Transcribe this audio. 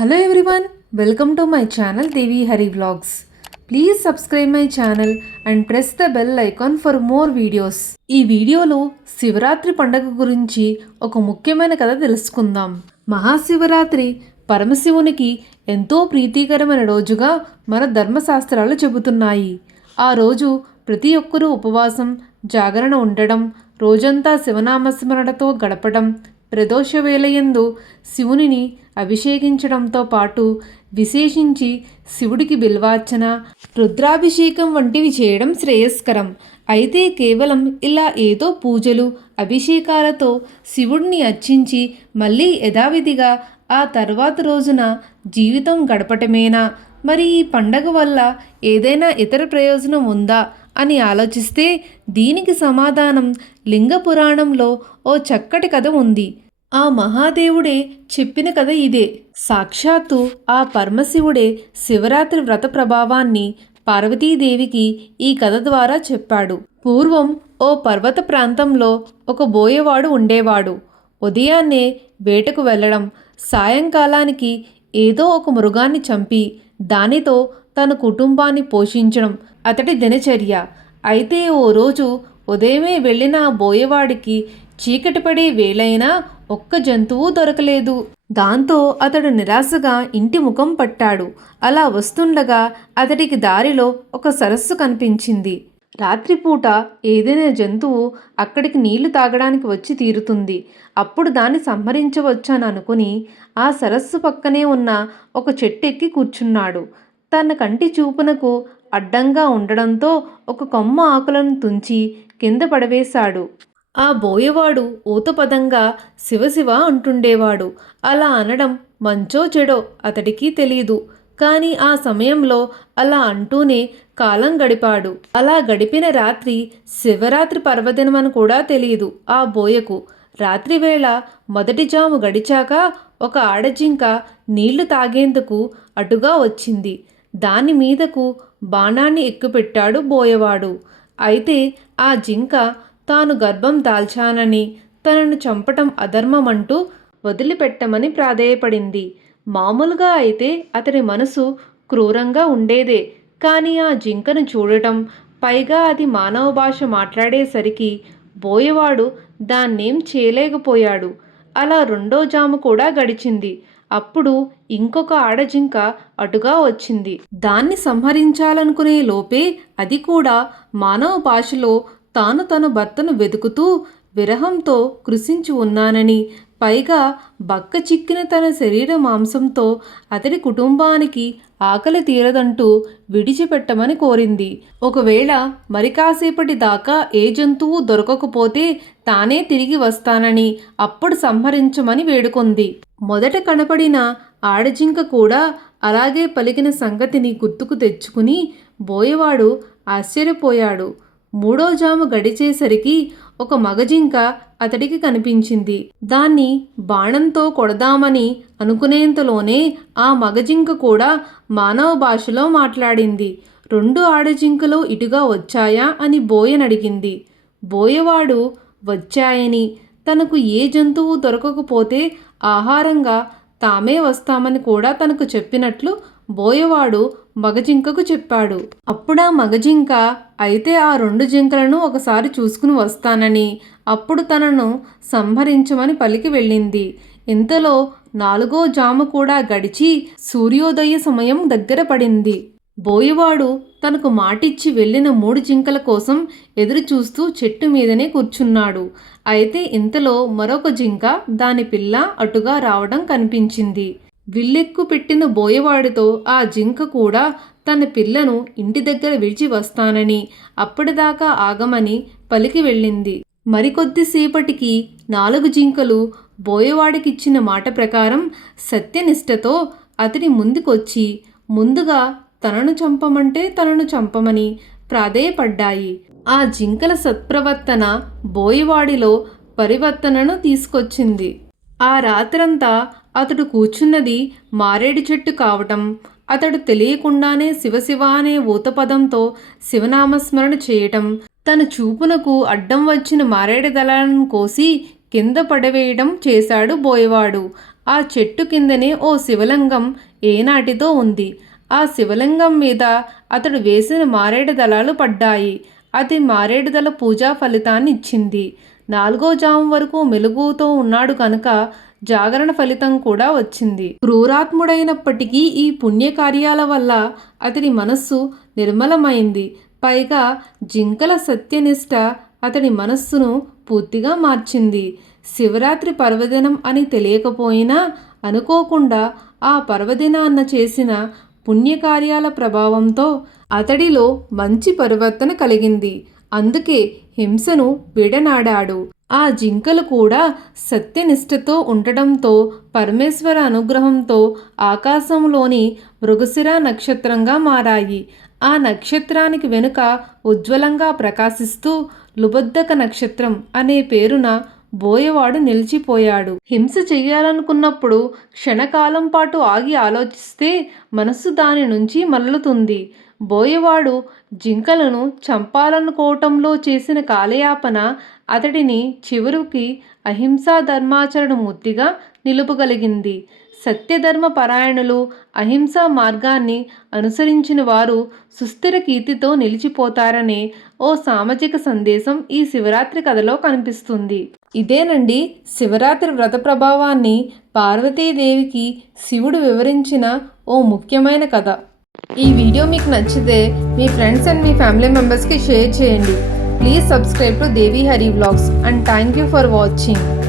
Hello everyone, welcome to my channel Devi Hari Vlogs. Please subscribe my channel and press the bell icon for more videos. ఈ వీడియోలో శివరాత్రి పండుగ గురించి ఒక ముఖ్యమైన కథ తెలుసుకుందాం. మహాశివరాత్రి పరమశివునికి ఎంతో ప్రీతికరమైన రోజుగా మన ధర్మశాస్త్రాలు చెబుతున్నాయి. ఆ రోజు ప్రతి ఒక్కరూ ఉపవాసం, జాగరణ ఉండడం, రోజంతా శివనామస్మరణతో గడపడం, ప్రదోష వేళయందు శివునిని అభిషేకించడంతో పాటు విశేషించి శివుడికి బిల్వార్చన, రుద్రాభిషేకం వంటివి చేయడం శ్రేయస్కరం. అయితే కేవలం ఇలా ఏదో పూజలు, అభిషేకాలతో శివుడిని అర్చించి మళ్ళీ యథావిధిగా ఆ తర్వాత రోజున జీవితం గడపటమేనా? మరి ఈ పండగ వల్ల ఏదైనా ఇతర ప్రయోజనం ఉందా అని ఆలోచిస్తే దీనికి సమాధానం లింగ పురాణంలో ఓ చక్కటి కథ ఉంది. ఆ మహాదేవుడే చెప్పిన కథ ఇదే. సాక్షాత్తు ఆ పరమశివుడే శివరాత్రి వ్రత ప్రభావాన్ని పార్వతీదేవికి ఈ కథ ద్వారా చెప్పాడు. పూర్వం ఓ పర్వత ప్రాంతంలో ఒక బోయవాడు ఉండేవాడు. ఉదయాన్నే వేటకు వెళ్ళడం, సాయంకాలానికి ఏదో ఒక మృగాన్ని చంపి దానితో తన కుటుంబాన్ని పోషించడం అతడి దినచర్య. అయితే ఓ రోజు ఉదయమే వెళ్ళిన ఆ బోయవాడికి చీకటి పడే వేళైనా ఒక్క జంతువు దొరకలేదు. దాంతో అతడు నిరాశగా ఇంటి ముఖం పట్టాడు. అలా వస్తుండగా అతడికి దారిలో ఒక సరస్సు కనిపించింది. రాత్రిపూట ఏదైనా జంతువు అక్కడికి నీళ్లు తాగడానికి వచ్చి తీరుతుంది. అప్పుడు దాన్ని సంహరించవచ్చని అనుకుని ఆ సరస్సు పక్కనే ఉన్న ఒక చెట్టు ఎక్కి కూర్చున్నాడు. తన కంటి చూపునకు అడ్డంగా ఉండడంతో ఒక కొమ్మ ఆకులను తుంచి కింద పడవేశాడు. ఆ బోయవాడు ఊతపదంగా శివశివ అంటుండేవాడు. అలా అనడం మంచో చెడో అతడికి తెలీదు. కానీ ఆ సమయంలో అలా అంటూనే కాలం గడిపాడు. అలా గడిపిన రాత్రి శివరాత్రి పర్వదినమని కూడా తెలియదు ఆ బోయకు. రాత్రివేళ మొదటి జాము గడిచాక ఒక ఆడజింక నీళ్లు తాగేందుకు అటుగా వచ్చింది. దాని మీదకు బాణాన్ని ఎక్కుపెట్టాడు బోయవాడు. అయితే ఆ జింక తాను గర్భం దాల్చానని, తనను చంపటం అధర్మమంటూ వదిలిపెట్టమని ప్రాధేయపడింది. మామూలుగా అయితే అతడి మనసు క్రూరంగా ఉండేదే. కానీ ఆ జింకను చూడటం, పైగా అది మానవ భాష మాట్లాడేసరికి బోయవాడు దాన్నేం చేయలేకపోయాడు. అలా రెండో జాము కూడా గడిచింది. అప్పుడు ఇంకొక ఆడజింక అటుగా వచ్చింది. దాన్ని సంహరించాలనుకునే లోపే అది కూడా మానవ భాషలో తాను తన భర్తను వెతుకుతూ విరహంతో కృశించి ఉన్నానని, పైగా బక్క చిక్కిన తన శరీర మాంసంతో అతడి కుటుంబానికి ఆకలి తీరదంటూ విడిచిపెట్టమని కోరింది. ఒకవేళ మరి కాసేపటి దాకా ఏ జంతువు దొరకకపోతే తానే తిరిగి వస్తానని, అప్పుడు సంహరించమని వేడుకొంది. మొదట కనపడిన ఆడజింక కూడా అలాగే పలికిన సంగతిని గుర్తుకు తెచ్చుకుని బోయవాడు ఆశ్చర్యపోయాడు. మూడో జాము గడిచేసరికి ఒక మగజింక అతడికి కనిపించింది. దాన్ని బాణంతో కొడదామని అనుకునేంతలోనే ఆ మగజింక కూడా మానవ భాషలో మాట్లాడింది. రెండు ఆడజింకలు ఇటుగా వచ్చాయా అని బోయనడిగింది. బోయవాడు వచ్చాయని, తనకు ఏ జంతువు దొరకకపోతే ఆహారంగా తామే వస్తామని కూడా తనకు చెప్పినట్లు బోయవాడు మగజింకకు చెప్పాడు. అప్పుడా మగజింక అయితే ఆ రెండు జింకలను ఒకసారి చూసుకుని వస్తానని, అప్పుడు తనను సంహరించమని పలికి వెళ్ళింది. ఇంతలో నాలుగో జాము కూడా గడిచి సూర్యోదయ సమయం దగ్గర పడింది. బోయవాడు తనకు మాటిచ్చి వెళ్ళిన మూడు జింకల కోసం ఎదురు చూస్తూ చెట్టు మీదనే కూర్చున్నాడు. అయితే ఇంతలో మరొక జింక, దాని పిల్ల అటుగా రావడం కనిపించింది. విల్లెక్కు పెట్టిన బోయవాడితో ఆ జింక కూడా తన పిల్లను ఇంటి దగ్గర విడిచి వస్తానని, అప్పటిదాకా ఆగమని పలికి వెళ్ళింది. మరికొద్దిసేపటికి నాలుగు జింకలు బోయవాడికిచ్చిన మాట ప్రకారం సత్యనిష్టతో అతడి ముందుకొచ్చి ముందుగా తనను చంపమంటే తనను చంపమని ప్రాధేయపడ్డాయి. ఆ జింకల సత్ప్రవర్తన బోయవాడిలో పరివర్తనను తీసుకొచ్చింది. ఆ రాత్రంతా అతడు కూర్చున్నది మారేడు చెట్టు కావటం, అతడు తెలియకుండానే శివశివ అనే ఊతపదంతో శివనామస్మరణ చేయటం, తన చూపునకు అడ్డం వచ్చిన మారేడు దళాలను కోసి కింద పడవేయడం చేశాడు బోయవాడు. ఆ చెట్టు కిందనే ఓ శివలింగం ఏనాటితో ఉంది. ఆ శివలింగం మీద అతడు వేసిన మారేడు దళాలు పడ్డాయి. అది మారేడుదల పూజా ఫలితాన్ని ఇచ్చింది. 4వ జాము వరకు మెలుగుతో ఉన్నాడు కనుక జాగరణ ఫలితం కూడా వచ్చింది. క్రూరాత్ముడైనప్పటికీ ఈ పుణ్యకార్యాల వల్ల అతడి మనస్సు నిర్మలమైంది. పైగా జింకల సత్యనిష్ట అతడి మనస్సును పూర్తిగా మార్చింది. శివరాత్రి పర్వదినం అని తెలియకపోయినా అనుకోకుండా ఆ పర్వదినాన్న చేసిన పుణ్యకార్యాల ప్రభావంతో అతడిలో మంచి పరివర్తన కలిగింది. అందుకే హింసను విడనాడాడు. ఆ జింకలు కూడా సత్యనిష్టతో ఉండటంతో పరమేశ్వర అనుగ్రహంతో ఆకాశంలోని మృగశిర నక్షత్రంగా మారాయి. ఆ నక్షత్రానికి వెనుక ఉజ్వలంగా ప్రకాశిస్తూ లుబొద్దక నక్షత్రం అనే పేరున బోయవాడు నిలిచిపోయాడు. హింస చెయ్యాలనుకున్నప్పుడు క్షణకాలం పాటు ఆగి ఆలోచిస్తే మనస్సు దాని నుంచి మరలుతుంది. బోయవాడు జింకలను చంపాలనుకోవటంలో చేసిన కాలయాపన అతడిని చివరికి అహింసా ధర్మాచరణ మూర్తిగా నిలుపగలిగింది. సత్యధర్మ పరాయణులు, అహింసా మార్గాన్ని అనుసరించిన వారు సుస్థిర కీర్తితో నిలిచిపోతారనే ఓ సామాజిక సందేశం ఈ శివరాత్రి కథలో కనిపిస్తుంది. ఇదేనండి శివరాత్రి వ్రత ప్రభావాన్ని పార్వతీదేవికి శివుడు వివరించిన ఓ ముఖ్యమైన కథ. ఈ వీడియో మీకు నచ్చితే మీ ఫ్రెండ్స్ అండ్ మీ ఫ్యామిలీ మెంబర్స్కి షేర్ చేయండి. Please subscribe to Devi Hari vlogs and thank you for watching.